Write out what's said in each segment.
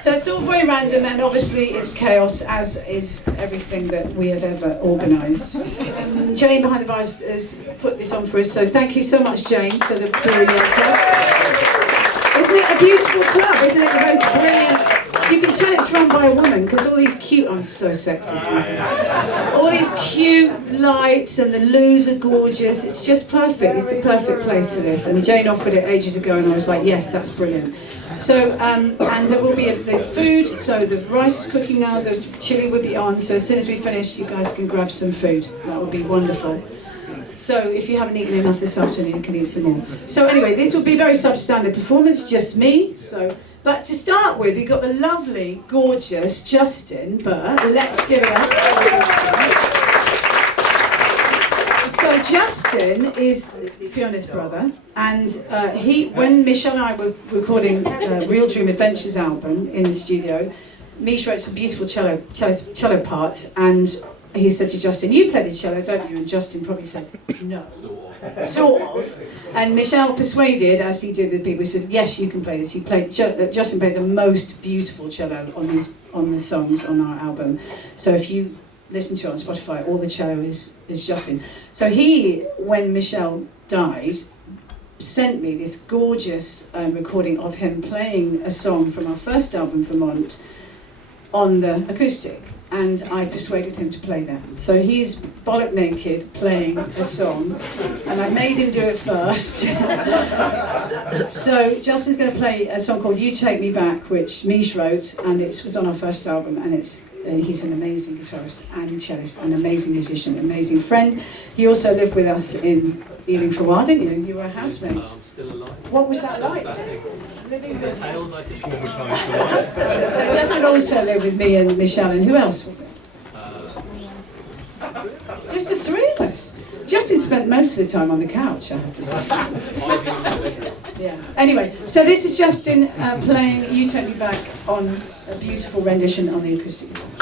So it's all very random, and obviously it's chaos, as is everything that we have ever organised. Jane behind the bar has put this on for us, so thank you so much, Jane, for the Brewery Arts. Isn't it a beautiful club? Isn't it the most brilliant? You can tell it's run by a woman because all these cute, I'm so sexist, all these cute lights and the loos are gorgeous. It's just perfect. It's the perfect place for this. And Jane offered it ages ago, and I was like, yes, that's brilliant. So, and there will be there's food. So the rice is cooking now. The chili will be on. So as soon as we finish, you guys can grab some food. That would be wonderful. So if you haven't eaten enough this afternoon, you can eat some more. So anyway, this will be a very substandard performance, just me. But to start with, we've got the lovely, gorgeous Justin Burr. Let's give it up. So Justin is Fiona's brother, and when Michelle and I were recording Real Dream Adventures album in the studio, Mich wrote some beautiful cello parts, and he said to Justin, "You play the cello, don't you?" And Justin probably said, "No." Sort of. And Michelle persuaded, as he did with people, he said, "Yes, you can play this." Justin played the most beautiful cello on the songs on our album. So if you listen to it on Spotify, all the cello is Justin. So he, when Michelle died, sent me this gorgeous recording of him playing a song from our first album, Vermont, on the acoustic. And I persuaded him to play that. So he's bollock naked playing a song, and I made him do it first. So Justin's going to play a song called "You Take Me Back," which Mich wrote, and it was on our first album. And he's an amazing guitarist and cellist, an amazing musician, amazing friend. He also lived with us in Ealing for a while, didn't you? You were a housemate. I'm still alive. What was that like, Justin? Living with Tales I could traumatise for life. So Justin also lived with me and Michelle, and who else was it? Just the three of us. Justin spent most of the time on the couch, I have to say. Yeah. Anyway, so this is Justin playing "You Take Me Back" on a beautiful rendition on the acoustic guitar.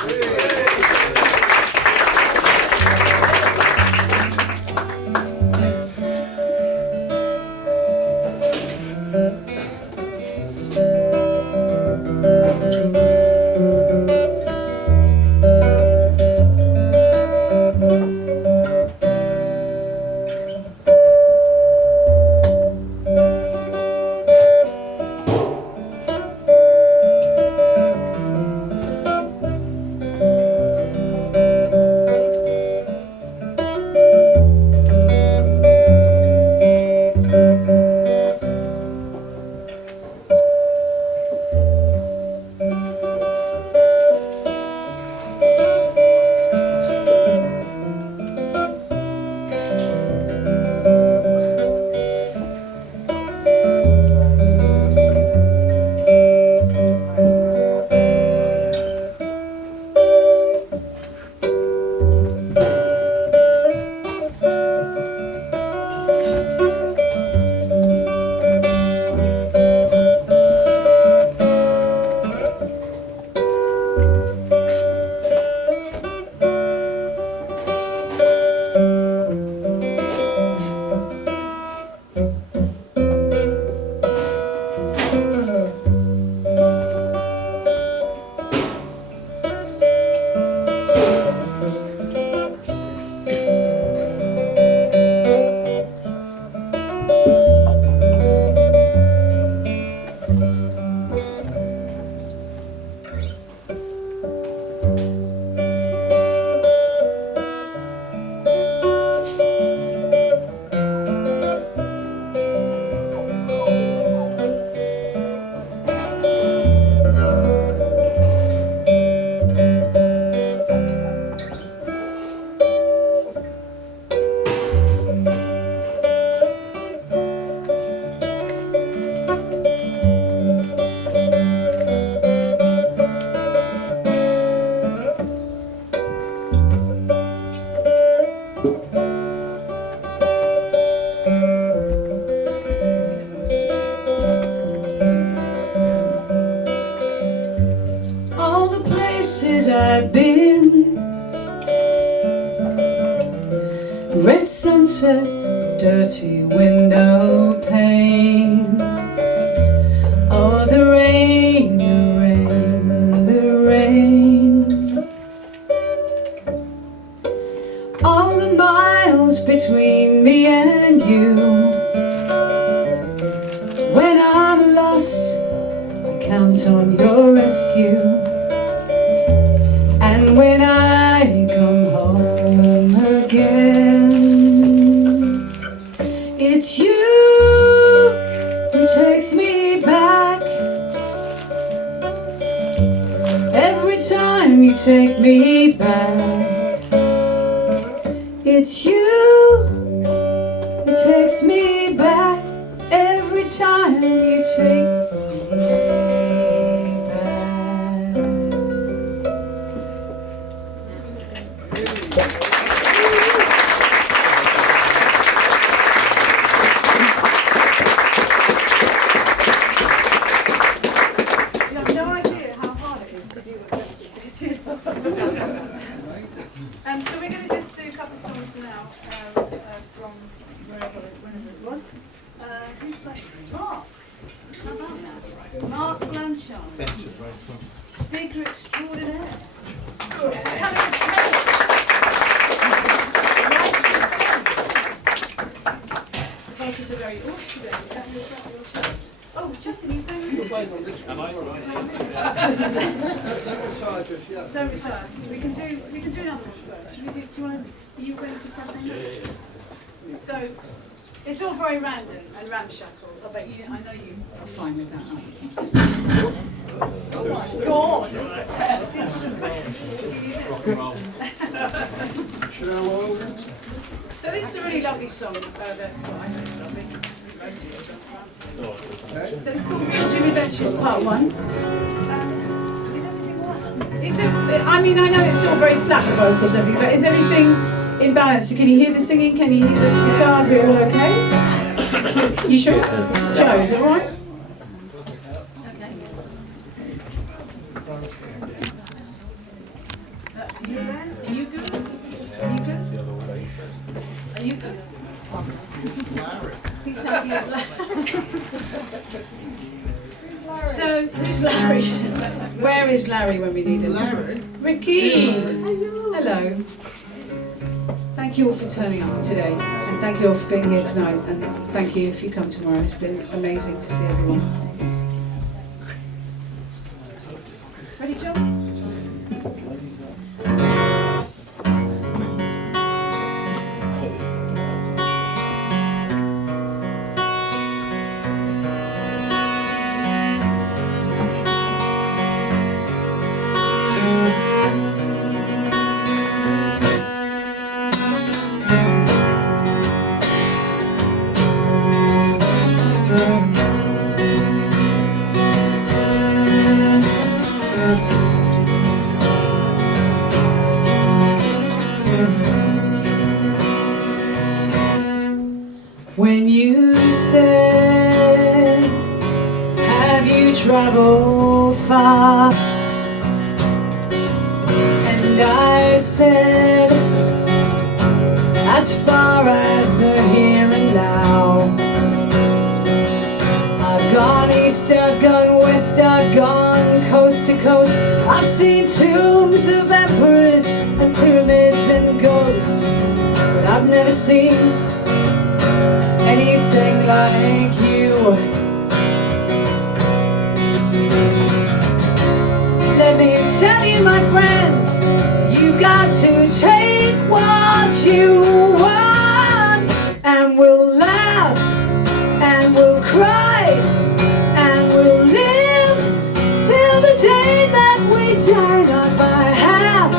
places I've been. Red sunset, dirty window pane. Oh, the rain, on your rescue. And when I come home again, it's you who takes me back. Every time you take me back, it's you who takes me back. Every time you take me back. You have no idea how hard it is to do what Justin is doing. So we're going to just do a couple of songs now from whenever it was. Who's playing? Mark. How about that? Mark Slanshine. Speaker extraordinaire. Talent the focus are very off today. Oh, Justin, you playing this one? Am I? Don't retire. We can do another one first. Should we do you want to, are you going to crack on? Yeah. So, it's all very random and ramshackle. I bet you, I know you are fine with that, aren't you? Oh my God! It's a precious instrument. So this is a really lovely song that, well, I know it's lovely. We wrote it so once. So it's called Real Dream Adventures Part 1. Is everything I mean, I know it's all very flat, the vocals and everything, but is everything in balance? So can you hear the singing? Can you hear the guitars? Is it all okay? You sure? Joe, is it all right? Okay. Are you there? Are you good? Are you good? Are you good? He's happy as Larry. So, who's Larry? Where is Larry when we need him? Larry? Ricky! Hello. Thank you all for turning up today, and thank you all for being here tonight, and thank you if you come tomorrow. It's been amazing to see everyone. Ready, John? When you said, have you traveled far? And I said, as far as the here and now. I've gone east, I've gone west, I've gone coast to coast. I've seen tombs of emperors and pyramids and ghosts, but I've never seen anything like you. Let me tell you, my friend, you got to take what you want, and we'll laugh and we'll cry and we'll live till the day that we die, not by half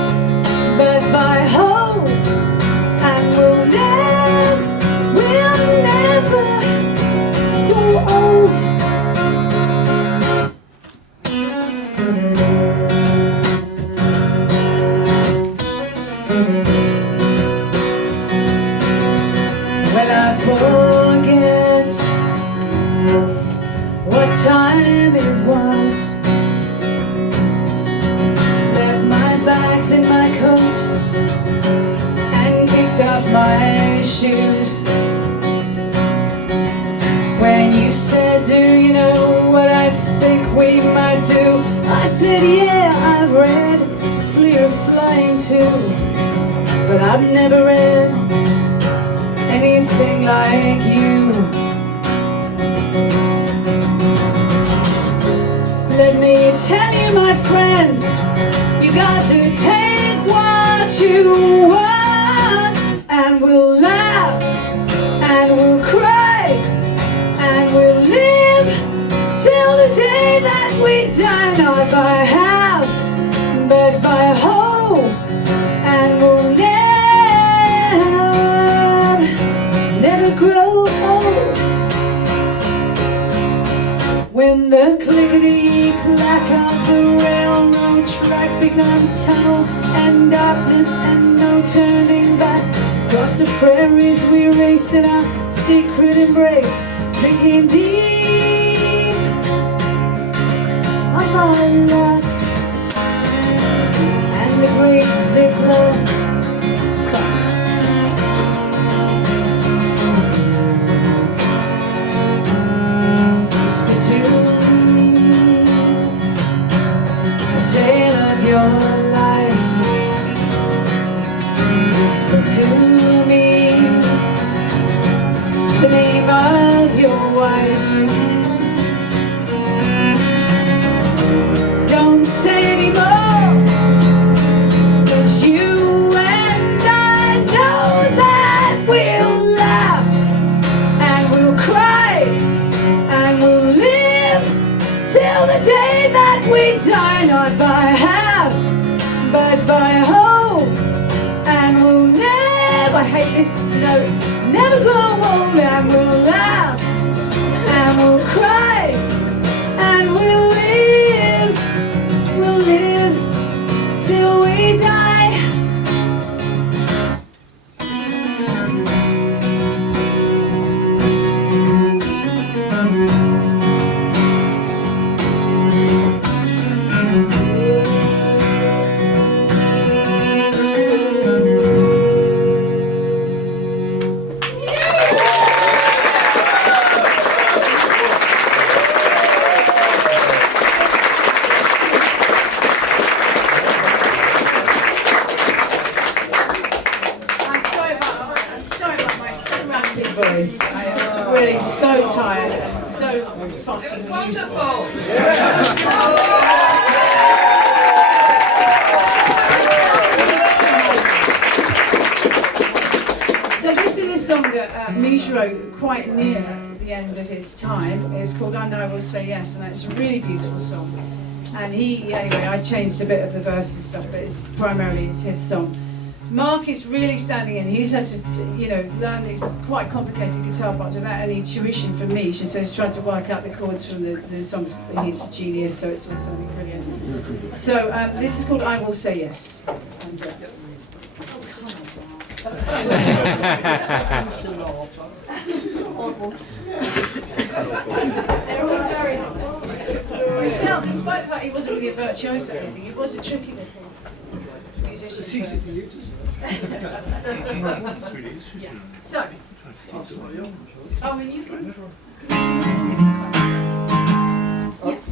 but by whole, and we'll never grow old. Well, I forget what time it was. Left my bags in my coat and kicked off my shoes. When you said, do you know what I think we might do? I said, yeah, I've read Fleer Flying too, but I've never read anything like you. Let me tell you, my friends, you got to take what you want, and we'll laugh, and we'll cry, and we'll live till the day that we die, not by half, but by whole, and we'll never grow old. When the clickety-clack of the railroad track becomes tunnel and darkness and no turning back, across the prairies we race in our secret embrace, drinking deep of our luck, and the great ziplocs tale of your life. Whisper to me the name of your wife. Don't say anymore, 'cause you and I know that we'll laugh and we'll cry and we'll live till the day that we die, not by half, but by whole, and we'll never, I hate this note, never grow old, and we'll laugh, and we'll cry, and we'll live till we die. Voice. I am really so tired and so fucking useless. So this is a song that Mich wrote quite near the end of his time. It was called "And I Will Say Yes," and it's a really beautiful song. And anyway, I changed a bit of the verse and stuff, but it's his song. Mark is really standing in. He's had to, learn these quite complicated guitar parts without any tuition from me. She says, tried to work out the chords from the songs. He's a genius, so it's all sounding brilliant. So this is called "I Will Say Yes." And, despite the fact he wasn't really a virtuoso or anything, it was a tricky little musician. It's easy for you to say. Yeah. So, and you can.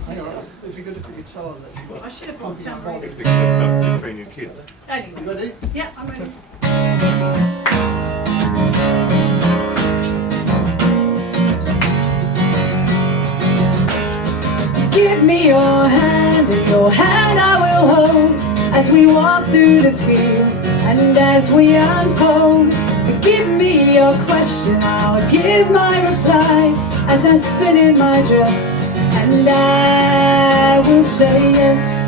Hang on, if you go to the guitar, I should have brought tambourine. If the kids have to train your kids. Anyway. you ready? Yeah, I'm ready. Give me your hand, and your hand I will hold, as we walk through the fields and as we unfold. Give me your question, I'll give my reply, as I spin in my dress, and I will say yes.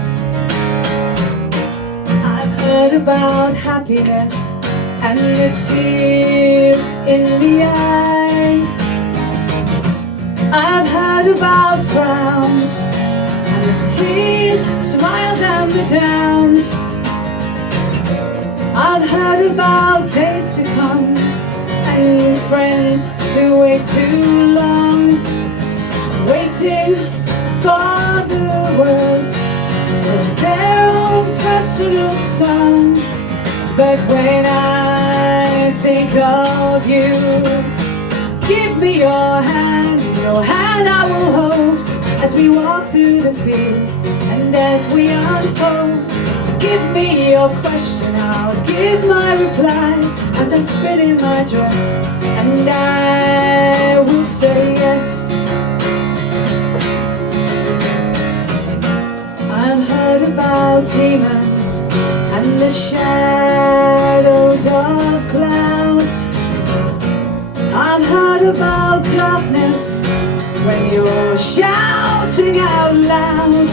I've heard about happiness and the tear in the eye. I've heard about frowns and the teen smiles and the downs. I've heard about days to come and friends who wait too long, waiting for the words of their own personal song. But when I think of you, give me your hand I will hold, as we walk through the fields and as we unfold. Give me your question, I'll give my reply, as I spin in my dress, and I will say yes. about demons and the shadows of clouds. I've heard about darkness when you're shouting out loud.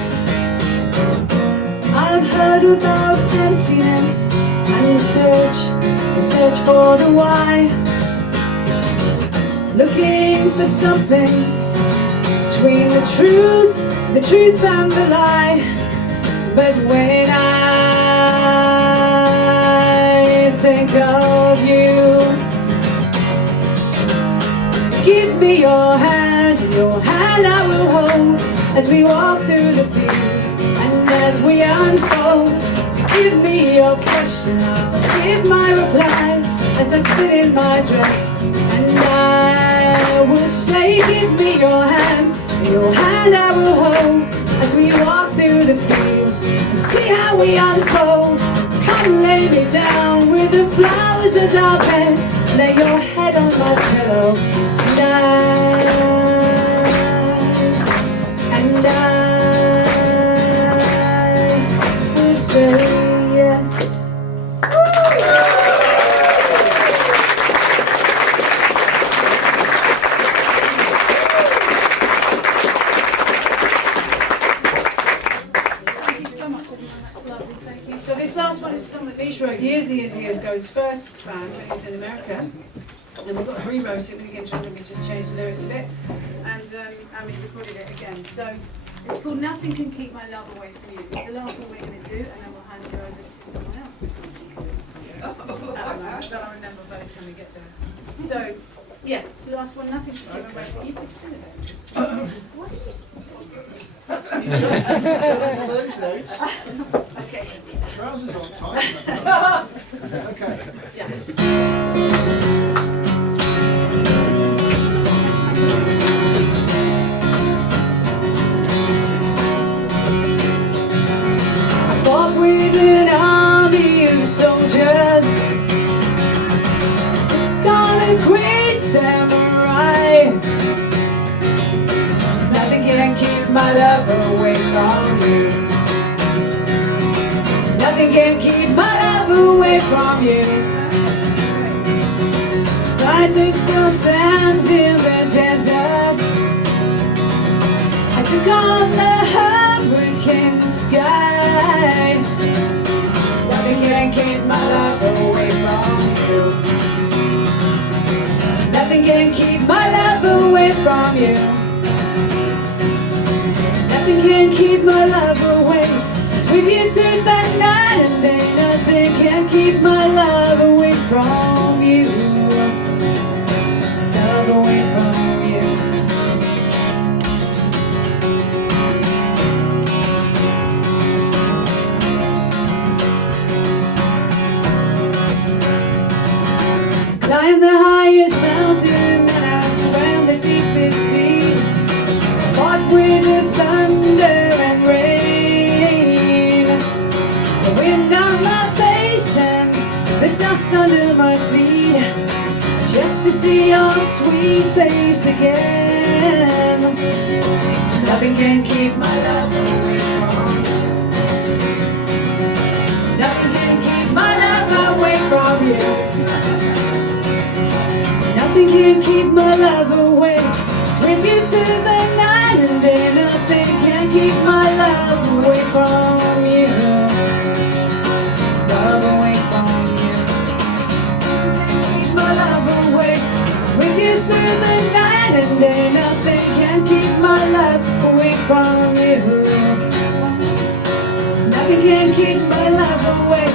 I've heard about emptiness and the search for the why. Looking for something between the truth and the lie. But when I think of you, give me your hand I will hold as we walk through the fields and as we unfold. Give me your question, I'll give my reply as I spin in my dress, and I will say, give me your hand I will hold as we walk through the fields and see how we unfold. Come lay me down with the flowers at our bed, lay your head on my pillow, and I will say yes. So this last one is a song that Mich wrote years ago, his first band when he was in America. And we rewrote it with the guitar and we just changed the lyrics a bit. And we recorded it again. So it's called Nothing Can Keep My Love Away From You. It's the last one we're going to do, and then we'll hand you over to someone else. But I'll remember by the time we get there. So, yeah, it's the last one, Nothing Can Keep My Love Away From You. You could sing it. What did you say? Those notes. Okay. Trousers on tight. Okay. Yeah. I fought with an army of soldiers, took on a great samurai. Nothing can keep my love away from you. Nothing can keep my love away from you. I took the sands in the desert, I took on the hurricane sky. Nothing can keep my love away from you. Nothing can keep my love away from you. Nothing can keep my love away. It's with you through the night and day. Nothing can keep my love away from you. Love away from you. Climb the highest mountain and I swam the deepest sea. Fought with the thunder and rain, the wind on my face and the dust under my feet, just to see your sweet face again. Nothing can keep my love away from you. Nothing can keep my love away from you. Nothing can keep my love away. It's with you through the night and day. Nothing can keep my love away from you. Love away from you. Keep my love away. It's with you through the night and day. Nothing can keep my love away from you. Nothing can keep my love away.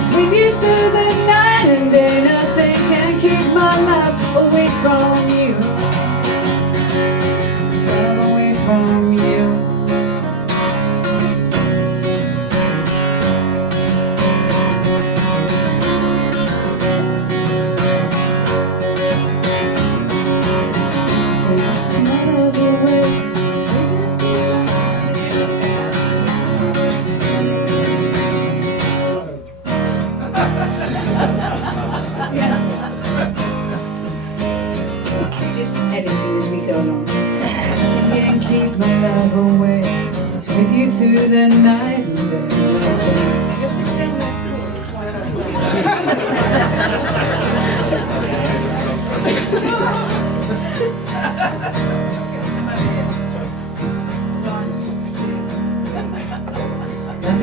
It's with you through the night and day. Nothing can keep my love away from you. Love away from you. Love away. Nothing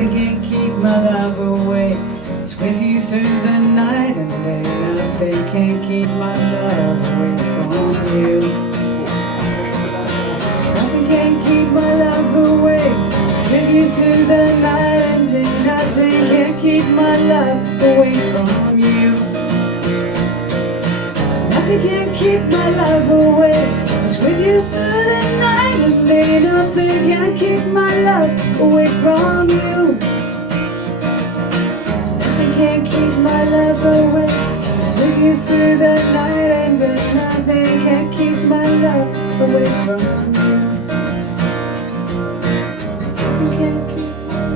can keep my love away. It's with you through the night and day. Nothing can keep my love away from you. Nothing can keep my love away. It's with you through the night and day. Nothing can keep my love away from you. Nothing can keep my love away. It's with you through the night and day. Nothing can keep my love away from you. Nothing can keep my love away. It's with you through the night and day. Nothing can keep my love away from you. Nothing can keep my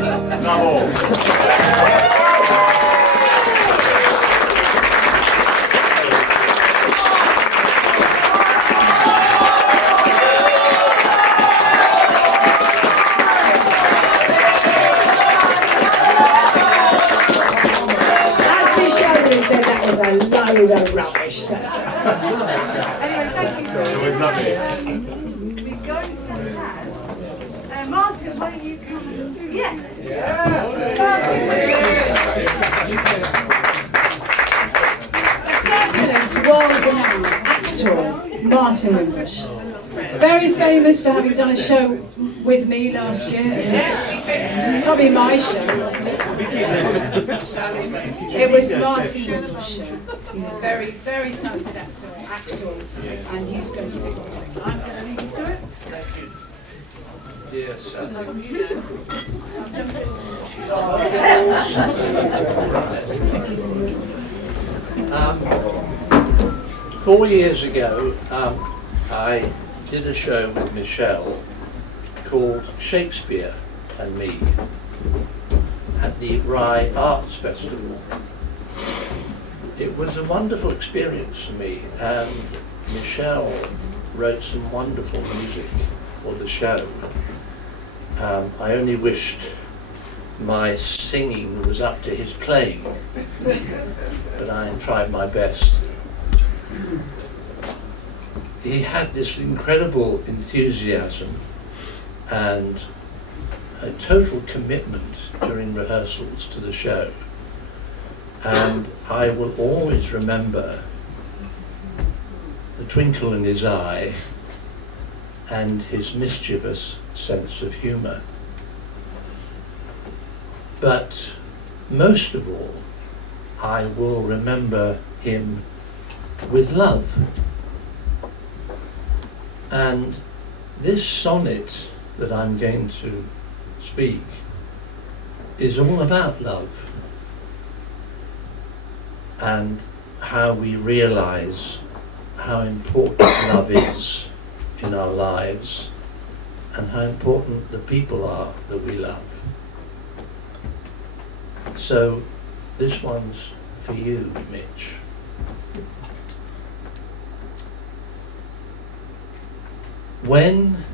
love away. Said that was a load of rubbish. That's Anyway, thank you so It's always lovely. We're going to have Martin, why don't you come? Yeah. fabulous, world-renowned actor, Martin Wimbush. Very famous for having done a show with me last year. It was probably my show, wasn't it? It was Martin Wimbush's show. Very, very talented actor, and he's going to do the thing. I'm going to leave you to it. Yes. 4 years ago, I did a show with Michelle called Shakespeare and Me at the Brewery Arts Festival. It was a wonderful experience for me, and Michelle wrote some wonderful music for the show. I only wished my singing was up to his playing, but I tried my best. He had this incredible enthusiasm and a total commitment during rehearsals to the show. And I will always remember the twinkle in his eye and his mischievous sense of humour. But most of all, I will remember him with love. And this sonnet that I'm going to speak is all about love and how we realise how important love is in our lives and how important the people are that we love. So this one's for you, Mich. When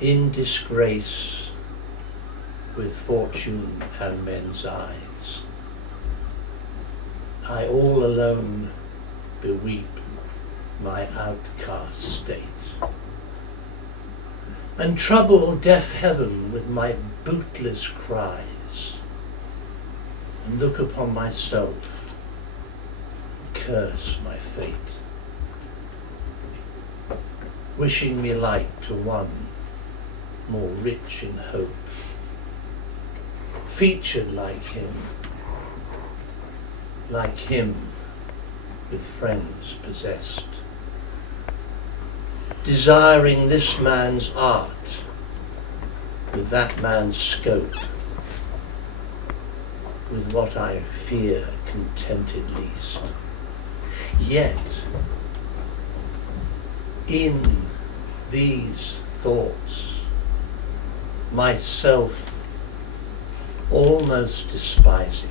in disgrace with fortune and men's eyes, I all alone beweep my outcast state, and trouble deaf heaven with my bootless cries, and look upon myself, curse my fate, wishing me like to one more rich in hope, featured like him with friends possessed, desiring this man's art with that man's scope, with what I fear contented least. Yet in these thoughts myself almost despising,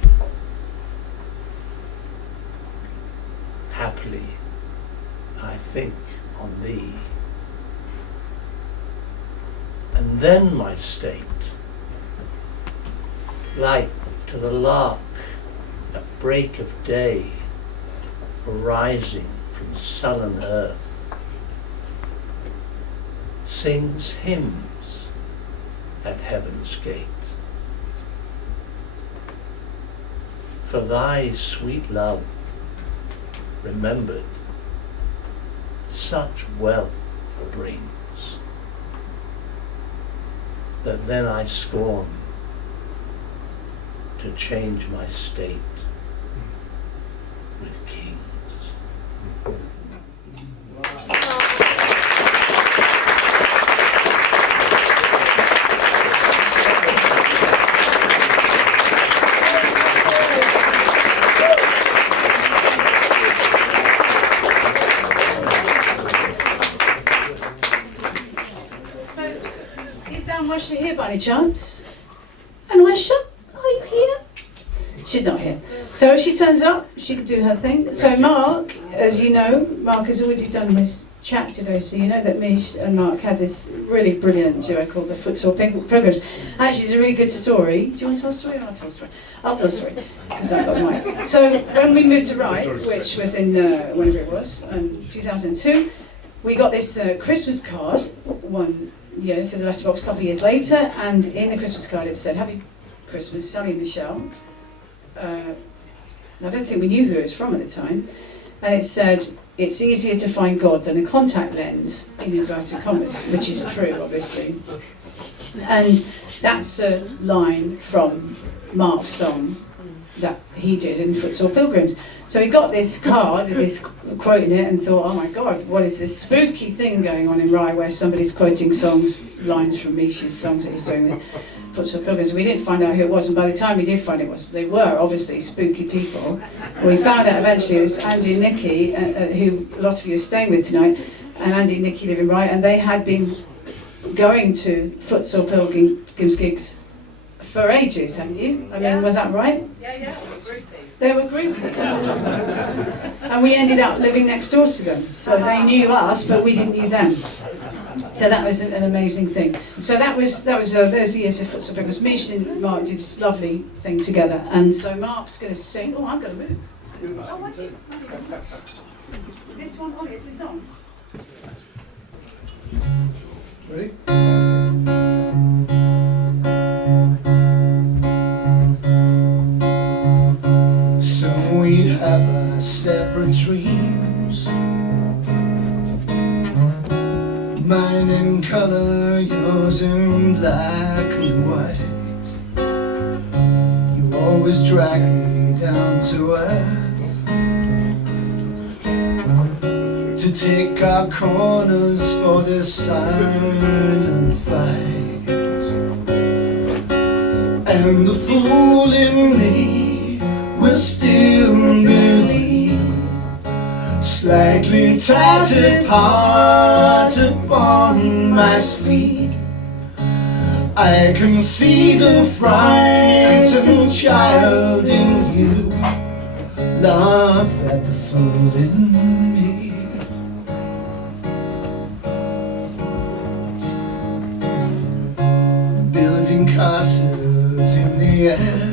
haply I think on thee, and then my state like to the lark at break of day, arising from sullen earth, sings hymns at heaven's gate. For thy sweet love remembered such wealth brings, that then I scorn to change my state with kings. Is Anwasha here by any chance? Anwasha, are you here? She's not here. So if she turns up, she can do her thing. So Mark, as you know, Mark has already done his chat today, so you know that Mich and Mark had this really brilliant duo called the Futsal Pilgrims. Actually, it's a really good story. Do you want to tell a story or I'll tell a story? I'll tell a story, because I've got the mic. So when we moved to Rye, which was in, whenever it was, 2002, we got this Christmas card, through the letterbox a couple of years later, and in the Christmas card it said, "Happy Christmas, Sally and Michelle." I don't think we knew who it was from at the time. And it said, "It's easier to find God than a contact lens," in inverted commas, which is true, obviously. And that's a line from Mark's song that he did in Futsal Pilgrims. So he got this card with this quote in it and thought, oh my God, what is this spooky thing going on in Rye where somebody's quoting lines from Mich's songs that he's doing with Futsal Pilgrims. We didn't find out who it was, and by the time we did find it, they were obviously spooky people. We found out eventually it was Andy and Nikki, who a lot of you are staying with tonight, and Andy and Nikki live in Rye, and they had been going to Futsal Pilgrims gigs for ages, hadn't you? I mean, was that right? Yeah, it was groupies. They were groupies. And we ended up living next door to them. So they knew us, but we didn't know them. So that was an amazing thing. So those the years of Futsal Pilgrims. Mich and Mark did this lovely thing together. And so Mark's going to sing. Oh, I'm going to move. Oh, what? Is this one on? Is this on? Ready? So we have our separate dreams, mine in color, yours in black and white. You always drag me down to earth to take our corners for this silent fight. And the fool in me will still believe, slightly tattered heart upon my sleeve. I can see the frightened child in you, laugh at the fool in me. Building castles in the air,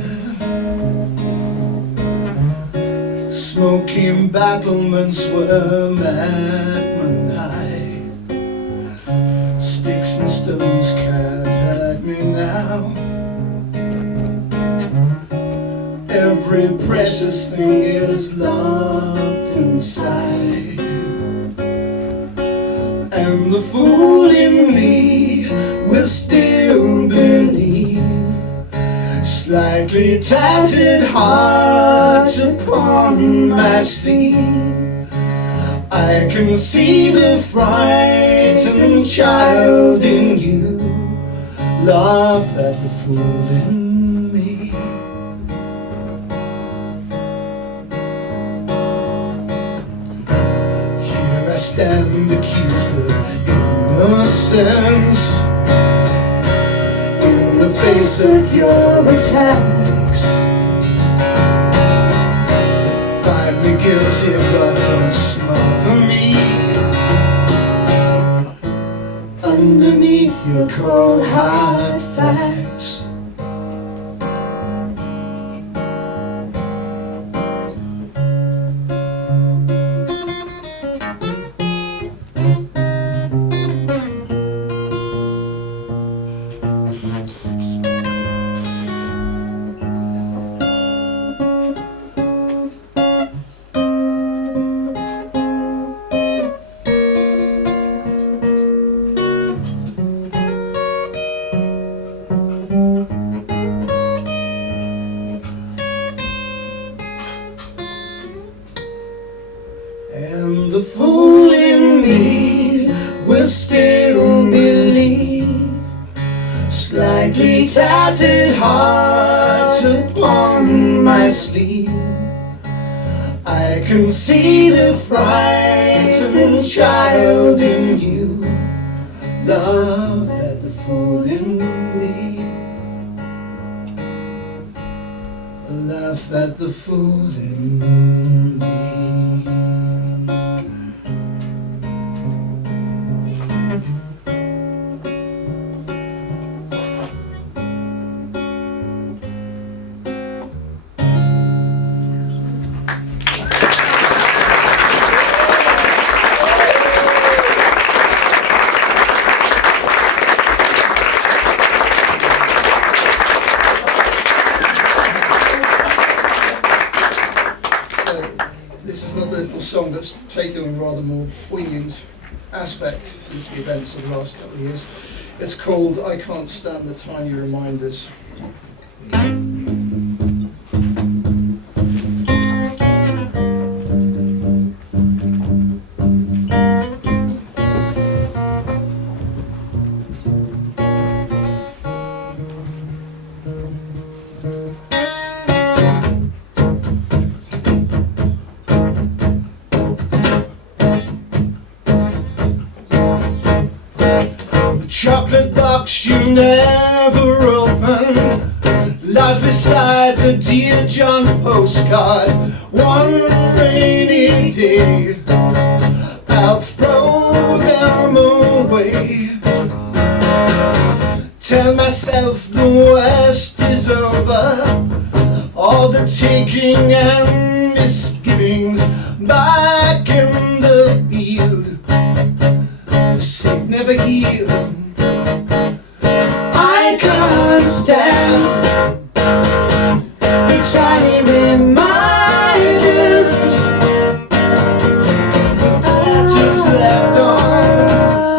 smoking battlements were madman high. Sticks and stones can't hurt me now. Every precious thing is locked inside. And the fool in me will still believe, slightly tattered heart upon my sleeve. I can see the frightened child in you, laugh at the fool in me. Here I stand accused of innocence, in the face of your attacks. Find me guilty, but don't smother me underneath your cold hard facts. the fool in me will still believe. Slightly tattered heart upon my sleeve, I can see the frightened child in you. Love at the fool in me. Laugh at the fool in me. This is another little song that's taken on a rather more poignant aspect since the events of the last couple of years. It's called I Can't Stand the Tiny Reminders. Chocolate box you never opened lies beside the Dear John postcard. One rainy day I'll throw them away. Tell myself the worst is over, all the taking and misgivings back in the field. The sick never heal. I can't stand the tiny reminders, the tattoos left on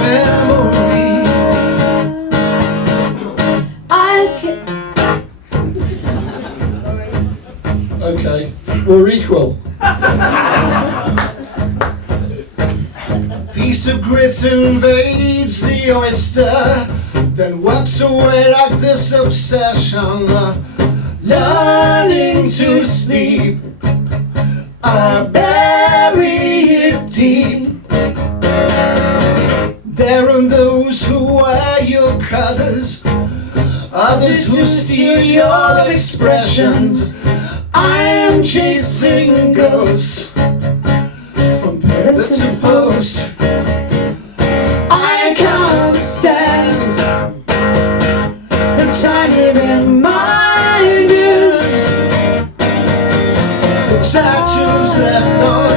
memory. I can't. Okay, we're equal. Piece of grit invades the oyster, then works away like this obsession. Learning to sleep, I bury it deep. There are those who wear your colors, others who steal your expressions. I am chasing ghosts from pillar to post. I can't stand the tiny reminders, the tattoos left on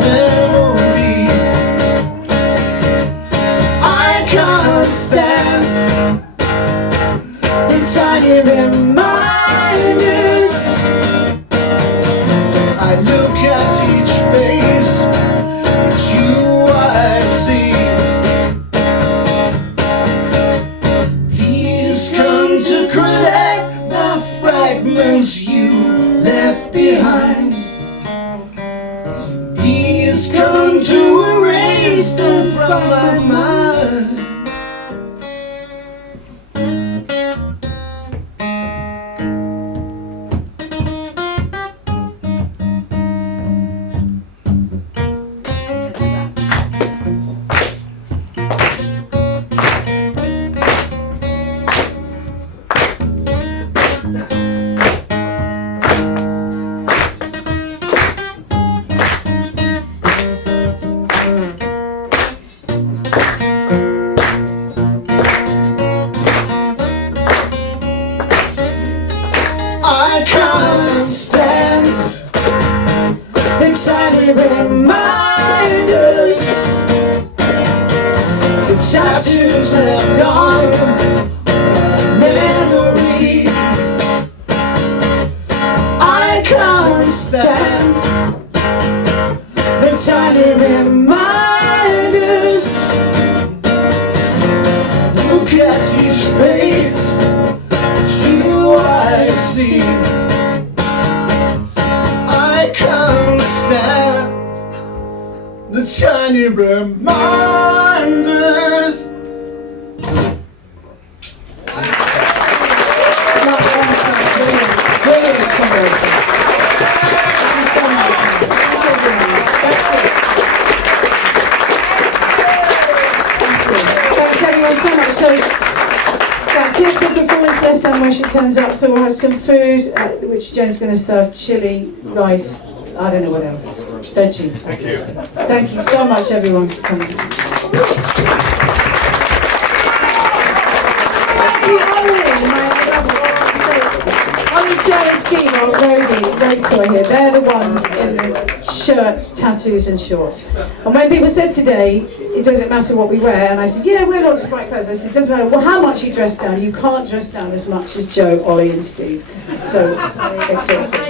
memory. I can't stand the tiny reminders. I look at each face, it's you I see. Please come to collect the fragments you left behind. Please come to erase them from my mind. I can't stand the tiny reminders, the tattoos left on memory. I can't stand the tiny reminders. Look at each face, it's you I see. I can't stand me reminders. Brilliant songwriting. Thank you so much. That's it. Thank you. Thanks everyone so much. So that's it for the performance there somewhere she turns up. So we'll have some food, which Jen's going to serve: chili, rice, I don't know what else. Veggie. Thank you. Thank you so much everyone for coming. Thank you, Ollie, my lovely. Ollie, Joe and Steve are very cool here. They're the ones in the shirts, tattoos and shorts. And when people said today, it doesn't matter what we wear, and I said, yeah, wear lots of bright clothes. I said, it doesn't matter how much you dress down, you can't dress down as much as Joe, Ollie and Steve. So, it's all good.